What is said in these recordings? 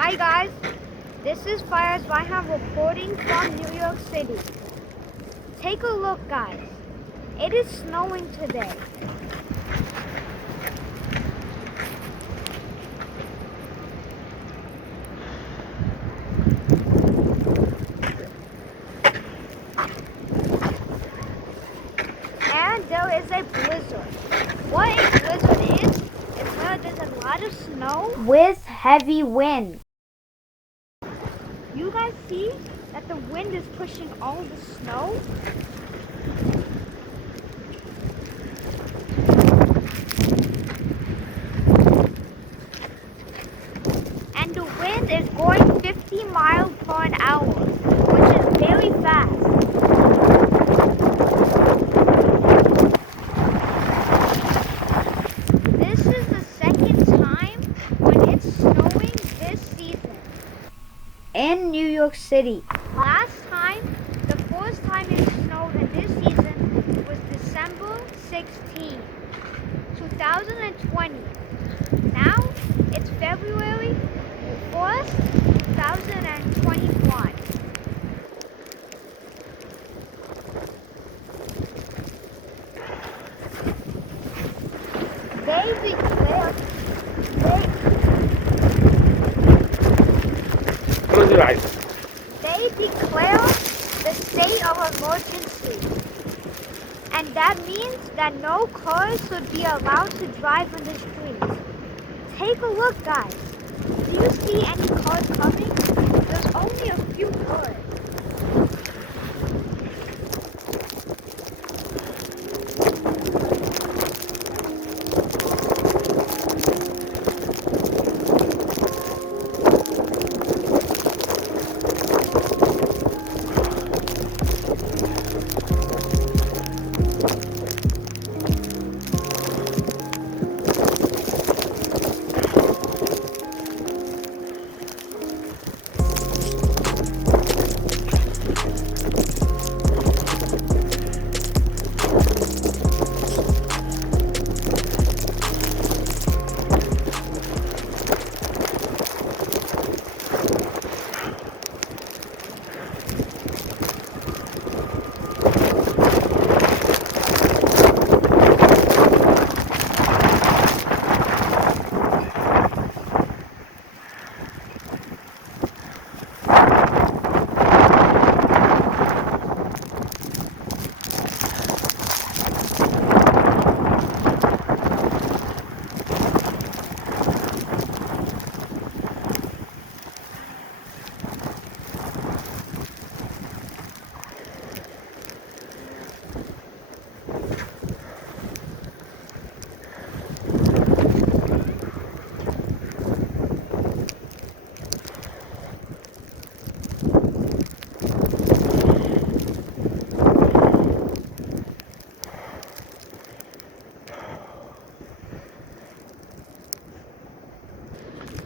Hi guys, this is Fires Reinhardt reporting from New York City. Take a look guys, it is snowing today. And there is a blizzard. What a blizzard is where there's a lot of snow with heavy wind. You guys see that the wind is pushing all the snow? And the wind is going 50 miles per an hour, which is very fast. This is the second time when it's snowing this season in New York City. Last time, the first time it snowed in this season was December 16, 2020. Now, it's February 1st, 2021. They declared Close your eyes. they declare the state of emergency. And that means that no cars should be allowed to drive on the streets. Take a look, guys. Do you see any cars coming? There's only a few cars.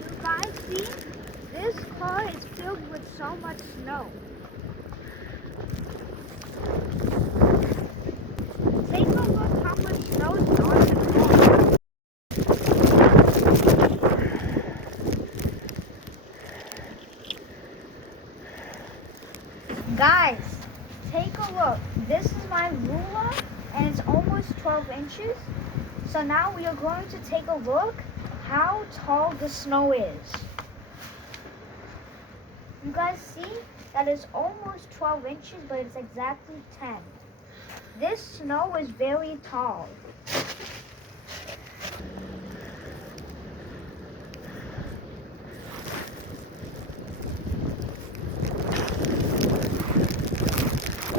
You guys see? This car is filled with so much snow. Take a look how much snow is on the car. Guys, take a look. This is my ruler and it's almost 12 inches. So now we are going to take a look how tall the snow is. You guys see that it's almost 12 inches, but it's exactly 10. This snow is very tall.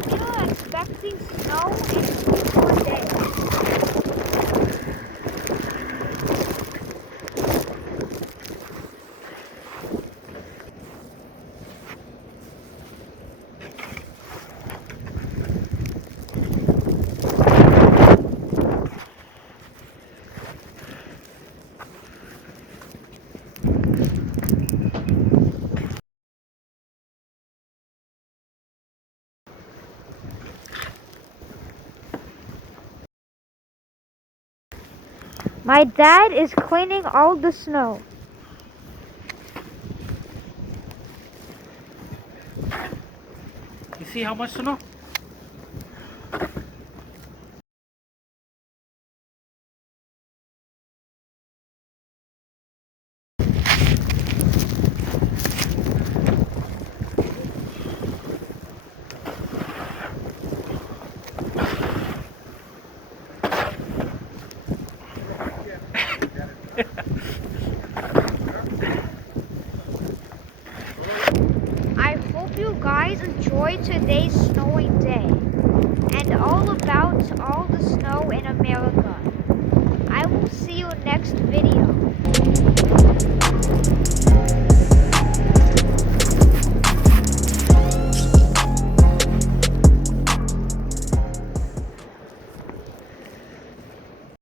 We are expecting snow in 2 more days. My dad is cleaning all the snow. You see how much snow? I hope you guys enjoyed today's snowing day. And all of